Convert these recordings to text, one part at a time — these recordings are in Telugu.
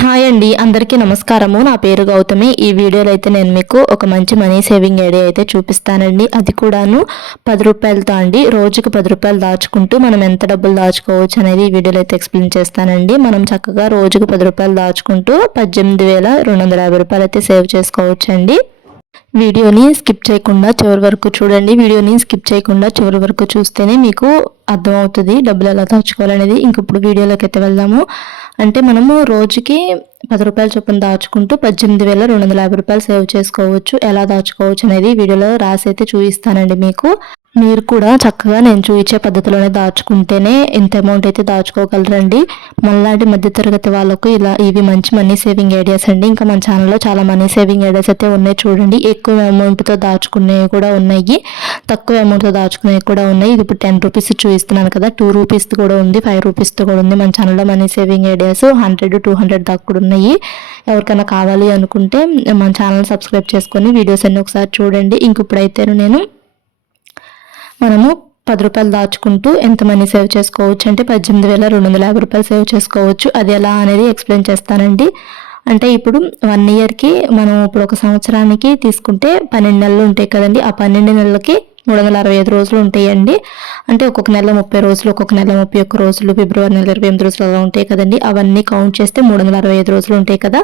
హాయ్ అండి, అందరికీ నమస్కారము. నా పేరు గౌతమి. ఈ వీడియోలో అయితే నేను మీకు ఒక మంచి మనీ సేవింగ్ ఐడియా అయితే చూపిస్తానండి. అది కూడాను 10 రూపాయలతో అండి. రోజుకు 10 రూపాయలు దాచుకుంటూ మనం ఎంత డబ్బులు దాచుకోవచ్చు అనేది ఈ వీడియోలో అయితే ఎక్స్ప్లెయిన్ చేస్తానండి. మనం చక్కగా రోజుకు 10 రూపాయలు దాచుకుంటూ 18,250 రూపాయలు అయితే సేవ్ చేసుకోవచ్చండి. వీడియోని స్కిప్ చేయకుండా చివరి వరకు చూడండి. వీడియోని స్కిప్ చేయకుండా చివరి వరకు చూస్తేనే మీకు అర్థమవుతుంది డబ్బులు ఎలా దాచుకోవాలనేది. ఇప్పుడు వీడియోలోకి అయితే వెళ్దాము. అంటే మనము రోజుకి 10 రూపాయల చొప్పున దాచుకుంటూ 18,250 రూపాయలు సేవ్ చేసుకోవచ్చు. ఎలా దాచుకోవచ్చు అనేది వీడియోలో రాసి అయితే చూపిస్తానండి మీకు. మీరు కూడా చక్కగా నేను చూపించే పద్ధతిలోనే దాచుకుంటేనే ఇంత అమౌంట్ అయితే దాచుకోగలరండి. మనలాంటి మధ్యతరగతి వాళ్ళకు ఇవి మంచి మనీ సేవింగ్ ఐడియాస్ అండి. ఇంకా మన ఛానల్లో చాలా మనీ సేవింగ్ ఐడియాస్ అయితే ఉన్నాయి చూడండి. ఎక్కువ అమౌంట్తో దాచుకునేవి కూడా ఉన్నాయి, తక్కువ అమౌంట్తో దాచుకునేవి కూడా ఉన్నాయి. ఇది ఇప్పుడు 10 రూపీస్ చూపిస్తున్నాను కదా, 2 రూపీస్ కూడా ఉంది, 5 రూపీస్తో కూడా ఉంది. మన ఛానల్లో మనీ సేవింగ్ ఐడియాస్ 100, 200 దాకా కూడా ఉన్నాయి. ఎవరికైనా కావాలి అనుకుంటే మన ఛానల్ సబ్స్క్రైబ్ చేసుకొని వీడియోస్ అన్ని ఒకసారి చూడండి. ఇప్పుడైతే మనము 10 రూపాయలు దాచుకుంటూ ఎంత మనీ సేవ్ చేసుకోవచ్చు అంటే 18,250 రూపాయలు సేవ్ చేసుకోవచ్చు. అది ఎలా అనేది ఎక్స్ప్లెయిన్ చేస్తానండి. అంటే ఇప్పుడు 1 ఇయర్కి మనం ఇప్పుడు ఒక సంవత్సరానికి తీసుకుంటే 12 నెలలు ఉంటాయి కదండి. ఆ 12 నెలలకి 365 రోజులు ఉంటాయండి. అంటే ఒక్కొక్క నెల 30 రోజులు, ఒక్కొక్క నెల 31 రోజులు, ఫిబ్రవరి నెల 28 రోజులు అలా ఉంటాయి కదండి. అవన్నీ కౌంట్ చేస్తే 365 రోజులు ఉంటాయి కదా.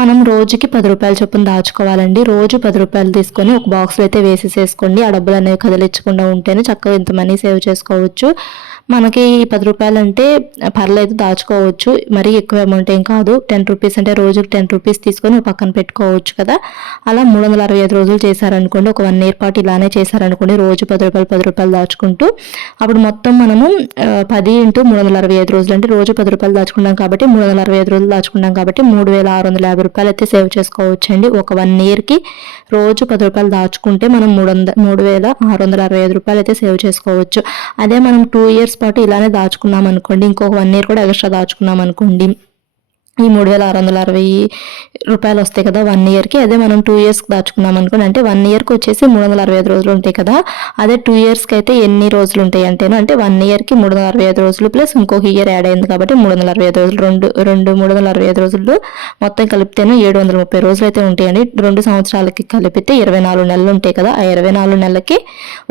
మనం రోజుకి 10 రూపాయల చొప్పున దాచుకోవాలండి. రోజు 10 రూపాయలు తీసుకొని ఒక బాక్స్లో అయితే వేసేసుకోండి. ఆ డబ్బులు అనేవి కదిలించకుండా ఉంటేనే చక్కగా ఇంత మనీ సేవ్ చేసుకోవచ్చు. మనకి 10 రూపాయలు అంటే పర్లేదు, దాచుకోవచ్చు. మరీ ఎక్కువ అమౌంట్ ఏం కాదు. 10 రూపీస్ అంటే రోజుకి 10 రూపీస్ తీసుకొని పక్కన పెట్టుకోవచ్చు కదా. అలా 365 రోజులు చేశారనుకోండి, ఒక 1 ఇయర్ పాటు ఇలానే చేశారనుకోండి, రోజు 10 రూపాయలు దాచుకుంటూ అప్పుడు మొత్తం మనము 10 × 365 రోజులు అంటే రోజు 10 రూపాయలు దాచుకున్నాం కాబట్టి 365 రోజులు దాచుకున్నాం కాబట్టి 3,650 రూపాయలు అయితే సేవ్ చేసుకోవచ్చు అండి. ఒక 1 ఇయర్కి రోజు 10 రూపాయలు దాచుకుంటే మనం 3,665 రూపాయలు అయితే సేవ్ చేసుకోవచ్చు. అదే మనం 2 ఇయర్స్ పాటు ఇలానే దాచుకున్నాం అనుకోండి, ఇంకొక 1 ఇయర్ కూడా ఎక్స్ట్రా దాచుకున్నాం అనుకోండి, ఈ 3,660 రూపాయలు వస్తాయి కదా 1 ఇయర్కి. అదే మనం 2 ఇయర్స్కి దాచుకున్నాం అనుకోండి, అంటే 1 ఇయర్కి వచ్చేసి 365 రోజులు ఉంటాయి కదా. అదే 2 ఇయర్స్కి అయితే ఎన్ని రోజులు ఉంటాయి అంటే 1 ఇయర్కి 365 రోజులు ప్లస్ ఇంకొక ఇయర్ యాడ్ అయింది కాబట్టి 365 రోజులు, 365 రోజులు మొత్తం కలిపితేనే 730 రోజులు అయితే ఉంటాయండి. 2 సంవత్సరాలకి కలిపితే 24 నెలలు ఉంటాయి కదా. ఆ 24 నెలలకి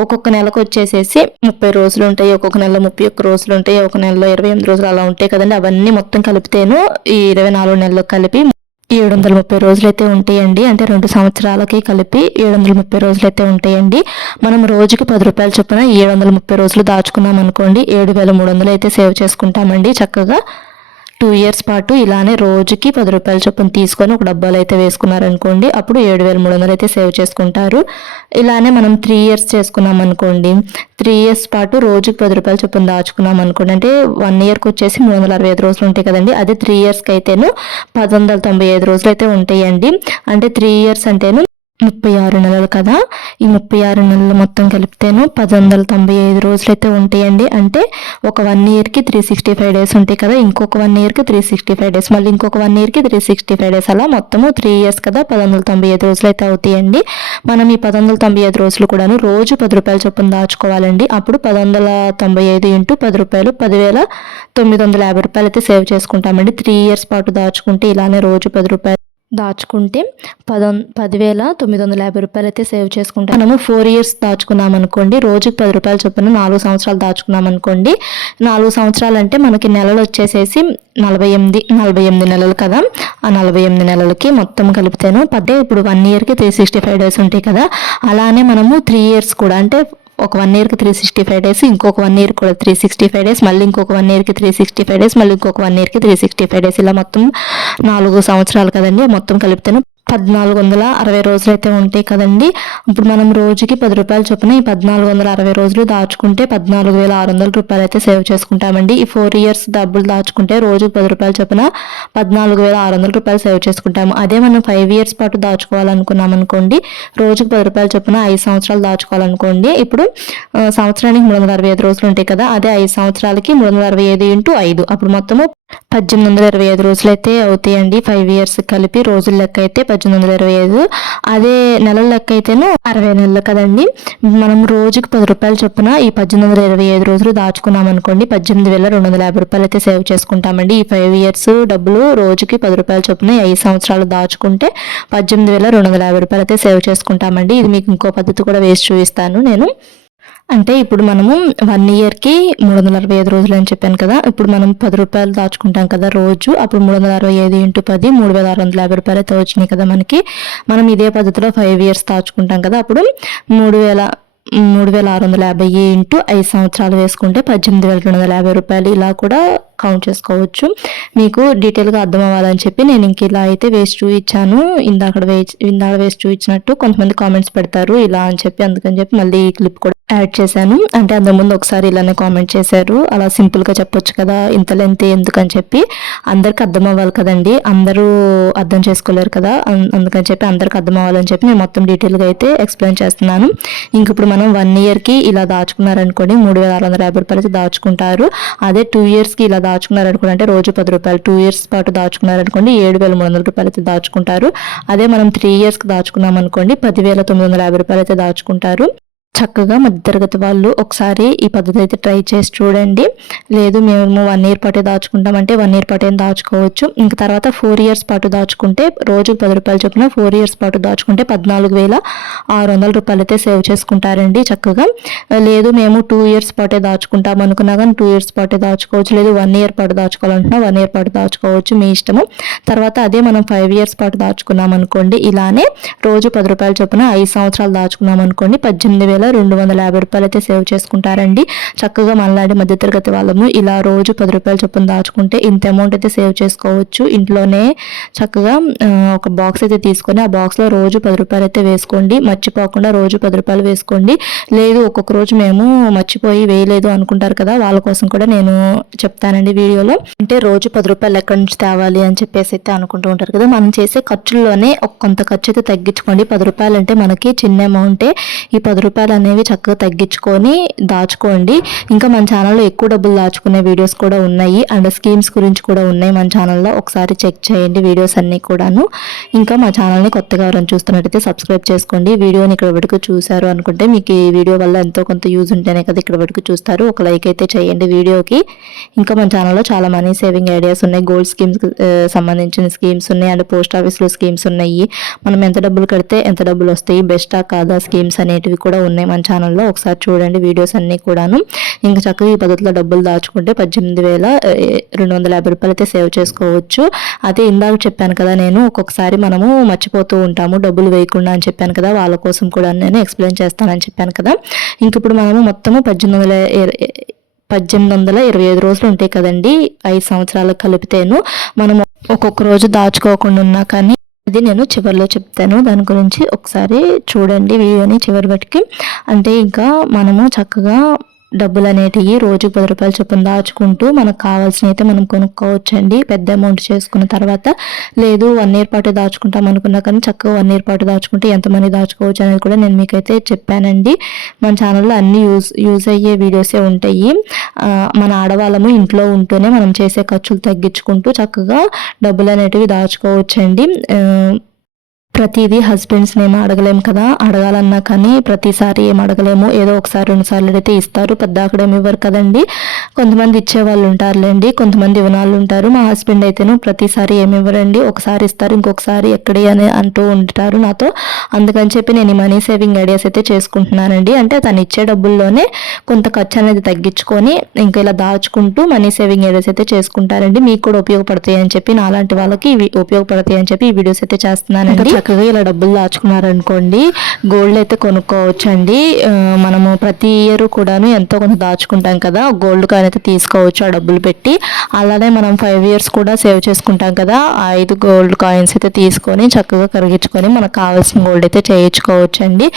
ఒక్కొక్క నెలకు వచ్చేసేసి 30 రోజులు ఉంటాయి, ఒక్కొక్క నెలలో 31 రోజులు ఉంటాయి, ఒక నెలలో 28 రోజులు అలా ఉంటాయి కదండి. అవన్నీ మొత్తం కలిపితేను ఈ 24 నెలలకు కలిపి 730 రోజులు అయితే ఉంటాయండి. అంటే 2 సంవత్సరాలకి కలిపి 730 రోజులు అయితే ఉంటాయండి. మనం రోజుకి 10 రూపాయల చొప్పున 730 రోజులు దాచుకున్నాం అనుకోండి, 7,300 అయితే సేవ్ చేసుకుంటామండి చక్కగా. 2 ఇయర్స్ పాటు ఇలానే రోజుకి 10 రూపాయల చొప్పున తీసుకొని ఒక డబ్బాలు అయితే వేసుకున్నారనుకోండి, అప్పుడు 7,300 అయితే సేవ్ చేసుకుంటారు. ఇలానే మనం 3 ఇయర్స్ చేసుకున్నాం అనుకోండి, 3 ఇయర్స్ పాటు రోజుకి 10 రూపాయల చొప్పున దాచుకున్నాం అనుకోండి, అంటే 1 ఇయర్కి వచ్చేసి 365 రోజులు ఉంటాయి కదండి. అదే 3 ఇయర్స్కి అయితేను 1,195 రోజులు అయితే ఉంటాయండి. అంటే 3 ఇయర్స్ అంటేను 36 నెలలు కదా. ఈ 36 నెలలు మొత్తం కలిపితేను 1,195 రోజులు అయితే ఉంటాయండి. అంటే ఒక 1 ఇయర్కి 365 డేస్ ఉంటాయి కదా, ఇంకొక 1 ఇయర్కి 365 డేస్, మళ్ళీ ఇంకొక 1 ఇయర్కి 365 డేస్, అలా మొత్తము 3 ఇయర్స్ కదా 1,195 రోజులు అయితే అవుతాయండి. మనం ఈ 1,195 రోజులు కూడాను రోజు 10 రూపాయల చొప్పున దాచుకోవాలండి. అప్పుడు 1,195 × 10 రూపాయలు 10,950 రూపాయలు అయితే సేవ్ చేసుకుంటామండి. 3 ఇయర్స్ పాటు దాచుకుంటే ఇలానే రోజు 10 రూపాయలు దాచుకుంటే 10,950 రూపాయలు అయితే సేవ్ చేసుకుంటాం. మనము 4 ఇయర్స్ దాచుకున్నాం అనుకోండి, రోజుకి 10 రూపాయల చొప్పున 4 సంవత్సరాలు దాచుకున్నాం అనుకోండి, 4 సంవత్సరాలు అంటే మనకి నెలలు వచ్చేసేసి 48 నెలలు కదా. ఆ 48 నెలలకి మొత్తం కలిపితేను ఇప్పుడు 1 ఇయర్కి 365 డేస్ ఉంటాయి కదా. అలానే మనము 3 ఇయర్స్ కూడా, అంటే ఒక 1 ఇయర్కి 365 డేస్, ఇంకొక 1 ఇయర్ కూడా 365 డేస్, మళ్ళీ ఇంకొక 1 ఇయర్కి 365 డేస్, మళ్ళీ ఇంకొక 1 ఇయర్కి 365 డేస్, ఇలా మొత్తం 4 సంవత్సరాలు కదండి. మొత్తం కలిపితేనే 1,460 రోజులు అయితే ఉంటాయి కదండి. ఇప్పుడు మనం రోజుకి 10 రూపాయల చొప్పున ఈ 1,460 రోజులు దాచుకుంటే 14,600 రూపాయలు అయితే సేవ్ చేసుకుంటామండి. ఈ 4 ఇయర్స్ డబ్బులు దాచుకుంటే రోజుకి 10 రూపాయల చొప్పున 14,600 రూపాయలు సేవ్ చేసుకుంటాము. అదే మనం 5 ఇయర్స్ పాటు దాచుకోవాలనుకున్నాం అనుకోండి, రోజుకి 10 రూపాయల చొప్పున 5 సంవత్సరాలు దాచుకోవాలనుకోండి, ఇప్పుడు సంవత్సరానికి 365 రోజులు ఉంటాయి కదా. అదే 5 సంవత్సరాలకి 365 × 5, అప్పుడు మొత్తము 1825 రోజులైతే అవుతాయండి. 5 ఇయర్స్ కలిపి రోజుల లెక్క అయితే 1825. అదే నెలల లెక్క అయితేను 60 నెలలు కదండి. మనం రోజుకి 10 రూపాయలు చొప్పున ఈ 1825 రోజులు దాచుకున్నాం అనుకోండి, 18,250 రూపాయలు అయితే సేవ్ చేసుకుంటామండి. ఈ 5 ఇయర్స్ డబ్బులు రోజుకి 10 రూపాయలు చొప్పున 5 సంవత్సరాలు దాచుకుంటే 18,250 రూపాయలు అయితే సేవ్ చేసుకుంటామండి. ఇది మీకు ఇంకో పద్ధతి కూడా వేసి చూపిస్తాను నేను. అంటే ఇప్పుడు మనము 1 ఇయర్‌కి 365 రోజులు అని చెప్పాను కదా! ఇప్పుడు మనం 10 రూపాయలు దాచుకుంటాం కదా రోజు. అప్పుడు 365 ఇంటూ 10 3,650 రూపాయలు అయితే వచ్చినాయి కదా మనకి. మనం ఇదే పద్ధతిలో 5 ఇయర్స్ దాచుకుంటాం కదా! అప్పుడు 3,650 ఇంటూ 5 సంవత్సరాలు వేసుకుంటే 18,250 రూపాయలు ఇలా కూడా కౌంట్ చేసుకోవచ్చు. మీకు డీటెయిల్‌గా అర్థం అవ్వాలని చెప్పి నేను ఇంక ఇలా అయితే వేసి చూయించాను. ఇందాక వేసి చూయించినట్టు కొంతమంది కామెంట్స్ పెడతారు ఇలా అని చెప్పి, అందుకని చెప్పి మళ్ళీ ఈ క్లిప్ కూడా యాడ్ చేశాను. అంటే అంతకుముందు ఒకసారి ఇలానే కామెంట్ చేశారు. అలా సింపుల్‌గా చెప్పొచ్చు కదా! ఇంత లెంత్ ఎందుకని చెప్పి. అందరికి అర్థం అవ్వాలి కదండీ! అందరూ అర్థం చేసుకోలేరు కదా! అందుకని చెప్పి అందరికి అర్థం అవ్వాలని చెప్పి నేను మొత్తం డీటెయిల్‌గా అయితే ఎక్స్‌ప్లెయిన్ చేస్తున్నాను. ఇంక ఇప్పుడు మనం 1 ఇయర్‌కి ఇలా దాచుకున్నారనుకోండి 3,650 రూపాయలు అయితే దాచుకుంటారు. అదే 2 ఇయర్స్‌కి ఇలా దాచుకున్నారనుకోండి, అంటే రోజు 10 రూపాయలు 2 ఇయర్స్ పాటు దాచుకున్నారనుకోండి 7,300 రూపాయలు అయితే దాచుకుంటారు. అదే మనం 3 ఇయర్స్‌కి దాచుకున్నాం అనుకోండి 10,950 రూపాయలు అయితే దాచుకుంటారు. చక్కగా మధ్యతరగతి వాళ్ళు ఒకసారి ఈ పద్ధతి అయితే ట్రై చేసి చూడండి. లేదు మేము 1 ఇయర్ పాటే దాచుకుంటామంటే 1 ఇయర్ పాటే దాచుకోవచ్చు. ఇంక తర్వాత 4 ఇయర్స్ పాటు దాచుకుంటే రోజుకు 10 రూపాయలు చొప్పున 4 ఇయర్స్ పాటు దాచుకుంటే 14,600 రూపాయలు అయితే సేవ్ చేసుకుంటారండి చక్కగా. లేదు మేము 2 ఇయర్స్ పాటే దాచుకుంటాం అనుకున్నా కానీ 2 ఇయర్స్ పాటే దాచుకోవచ్చు. లేదు 1 ఇయర్ పాటు దాచుకోవాలనుకున్నా 1 ఇయర్ పాటు దాచుకోవచ్చు, మీ ఇష్టము. తర్వాత అదే మనం 5 ఇయర్స్ పాటు దాచుకున్నాం అనుకోండి, ఇలానే రోజు 10 రూపాయలు చొప్పున 5 సంవత్సరాలు దాచుకున్నాం అనుకోండి 18,250 రూపాయలు అయితే సేవ్ చేసుకుంటారండి. చక్కగా మనలాంటి మధ్యతరగతి వాళ్ళము ఇలా రోజు 10 రూపాయలు చొప్పున దాచుకుంటే ఇంత అమౌంట్ అయితే సేవ్ చేసుకోవచ్చు. ఇంట్లోనే చక్కగా ఒక బాక్స్ అయితే తీసుకొని ఆ బాక్స్లో రోజు 10 రూపాయలు అయితే వేసుకోండి. మర్చిపోకుండా రోజు 10 రూపాయలు వేసుకోండి. లేదు ఒక్కొక్క రోజు మేము మర్చిపోయి వేయలేదు అనుకుంటారు కదా, వాళ్ళ కోసం కూడా నేను చెప్తానండి వీడియోలో. అంటే రోజు 10 రూపాయలు ఎక్కడి నుంచి తేవాలి అని చెప్పేసి అయితే అనుకుంటూ ఉంటారు కదా, మనం చేసే ఖర్చుల్లోనే కొంత ఖర్చు అయితే తగ్గించుకోండి. 10 రూపాయలు అంటే మనకి చిన్న అమౌంటే. ఈ 10 రూపాయలు అనేవి చక్కగా తగ్గించుకొని దాచుకోండి. ఇంకా మన ఛానల్లో ఎక్కువ డబ్బులు దాచుకునే వీడియోస్ కూడా ఉన్నాయి అండ్ స్కీమ్స్ గురించి కూడా ఉన్నాయి మన ఛానల్లో, ఒకసారి చెక్ చేయండి వీడియోస్ అన్నీ కూడాను. ఇంకా మా ఛానల్ని కొత్తగా ఎవరైనా చూస్తున్నట్టయితే సబ్స్క్రైబ్ చేసుకోండి. వీడియోని ఇక్కడ వరకు చూశారు అనుకుంటే మీకు ఈ వీడియో వల్ల ఎంతో కొంత యూజ్ ఉంటేనే కదా ఇక్కడ వరకు చూస్తారు. ఒక లైక్ అయితే చేయండి వీడియోకి. ఇంకా మన ఛానల్లో చాలా మనీ సేవింగ్ ఐడియాస్ ఉన్నాయి, గోల్డ్ స్కీమ్స్ సంబంధించిన స్కీమ్స్ ఉన్నాయి అండ్ పోస్ట్ ఆఫీస్లో స్కీమ్స్ ఉన్నాయి. మనం ఎంత డబ్బులు కడితే ఎంత డబ్బులు వస్తాయి, బెస్టా కాదా స్కీమ్స్ అనేటివి కూడా ఉన్నాయి మన ఛానల్లో, ఒకసారి చూడండి వీడియోస్ అన్నీ కూడాను. ఇంకా చక్కగా ఈ పద్ధతిలో డబ్బులు దాచుకుంటే 18,250 రూపాయలు అయితే సేవ్ చేసుకోవచ్చు. అదే ఇందాక చెప్పాను కదా, నేను ఒక్కొక్కసారి మనము మర్చిపోతూ ఉంటాము డబ్బులు వేయకుండా అని చెప్పాను కదా, వాళ్ళ కోసం కూడా నేను ఎక్స్ప్లెయిన్ చేస్తానని చెప్పాను కదా. ఇంక ఇప్పుడు మనము మొత్తము 1825 రోజులు ఉంటాయి కదండి 5 సంవత్సరాలకు కలిపితేను. మనము ఒక్కొక్క రోజు దాచుకోకుండా ఉన్నా కానీ ఇది నేను చివరిలో చెప్తాను, దాని గురించి ఒకసారి చూడండి వీడియోని చివరి వరకు. అంటే ఇంకా మనము చక్కగా డబ్బులు అనేటివి రోజు 10 రూపాయలు చొప్పున దాచుకుంటూ మనకు కావాల్సినవి అయితే మనం కొనుక్కోవచ్చండి పెద్ద అమౌంట్ చేసుకున్న తర్వాత. లేదు 1 ఇయర్ పాటు దాచుకుంటాం అనుకున్నా కానీ చక్కగా 1 ఇయర్ పాటు దాచుకుంటే ఎంతమంది దాచుకోవచ్చు అనేది కూడా నేను మీకైతే చెప్పానండి. మన ఛానల్లో అన్ని యూజ్ అయ్యే వీడియోసే ఉంటాయి. మన ఆడవాళ్ళము ఇంట్లో ఉంటూనే మనం చేసే ఖర్చులు తగ్గించుకుంటూ చక్కగా డబ్బులు అనేటివి దాచుకోవచ్చండి. ప్రతిదీ హస్బెండ్స్ని ఏమో అడగలేము కదా, అడగాలన్నా కానీ ప్రతిసారి ఏం అడగలేము, ఏదో ఒకసారి 2 సార్లు అడిగితే ఇస్తారు, పెద్ద అక్కడేమి ఇవ్వరు కదండి. కొంతమంది ఇచ్చేవాళ్ళు ఉంటారులేండి, కొంతమంది ఇవ్వనాళ్ళు ఉంటారు. మా హస్బెండ్ అయితేను ప్రతిసారి ఏమి ఇవ్వరండి, ఒకసారి ఇస్తారు ఇంకొకసారి ఎక్కడి అని అంటూ ఉంటారు నాతో. అందుకని చెప్పి నేను ఈ మనీ సేవింగ్ ఐడియాస్ అయితే చేసుకుంటున్నానండి. అంటే తను ఇచ్చే డబ్బుల్లోనే కొంత ఖర్చు అనేది తగ్గించుకొని ఇంకా ఇలా దాచుకుంటూ మనీ సేవింగ్ ఐడియాస్ అయితే చేసుకుంటారండి. మీకు కూడా ఉపయోగపడతాయి అని చెప్పి, నాలాంటి వాళ్ళకి ఇవి ఉపయోగపడతాయి అని చెప్పి ఈ వీడియోస్ అయితే చేస్తున్నానండి. చక్కగా ఇలా డబ్బులు దాచుకున్నారనుకోండి గోల్డ్ అయితే కొనుక్కోవచ్చండి. మనము ప్రతి ఇయర్ కూడాను ఎంతో కొంత దాచుకుంటాం కదా, గోల్డ్ కాయిన్ అయితే తీసుకోవచ్చు ఆ డబ్బులు పెట్టి. అలానే మనం 5 ఇయర్స్ కూడా సేవ్ చేసుకుంటాం కదా, 5 గోల్డ్ కాయిన్స్ అయితే తీసుకొని చక్కగా కరిగించుకొని మనకు కావాల్సిన గోల్డ్ అయితే చేయించుకోవచ్చండి.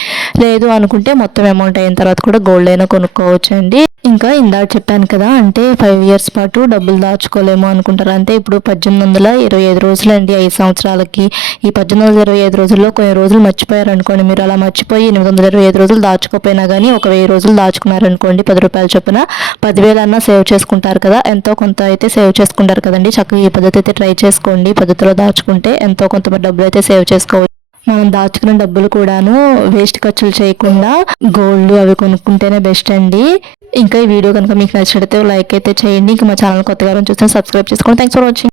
లేదు అనుకుంటే మొత్తం అమౌంట్ అయిన తర్వాత కూడా గోల్డ్ అయినా కొనుక్కోవచ్చండి. ఇంకా ఇందాక చెప్పాను కదా, అంటే 5 ఇయర్స్ పాటు డబ్బులు దాచుకోలేము అనుకుంటారు. అంటే ఇప్పుడు 1825 రోజులండి 5 సంవత్సరాలకి. ఈ 1825 825 రోజుల్లో కొన్ని రోజులు మర్చిపోయారనుకోండి, మీరు అలా మర్చిపోయి 825 రోజులు దాచుకోపోయినా కానీ ఒక 1000 రోజులు దాచుకున్నారనుకోండి, 10 రూపాయల చొప్పున 10,000 అన్నా సేవ్ చేసుకుంటారు కదా, ఎంతో కొంత అయితే సేవ్ చేసుకుంటారు కదండి. చక్కగా ఈ పద్ధతి అయితే ట్రై చేసుకోండి. ఈ పద్ధతిలో దాచుకుంటే ఎంతో కొంత డబ్బులు అయితే సేవ్ చేసుకోవచ్చు. మనం దాచుకున్న డబ్బులు కూడాను వేస్ట్ ఖర్చులు చేయకుండా గోల్డ్ అవి కొనుక్కుంటేనే బెస్ట్ అండి. ఇంకా ఈ వీడియో కనుక మీకు నచ్చినట్లయితే లైక్ అయితే చేయండి. ఇంకా మా ఛానల్ కొత్తగా చూస్తే సబ్స్క్రైబ్ చేసుకోండి. Thanks for watching.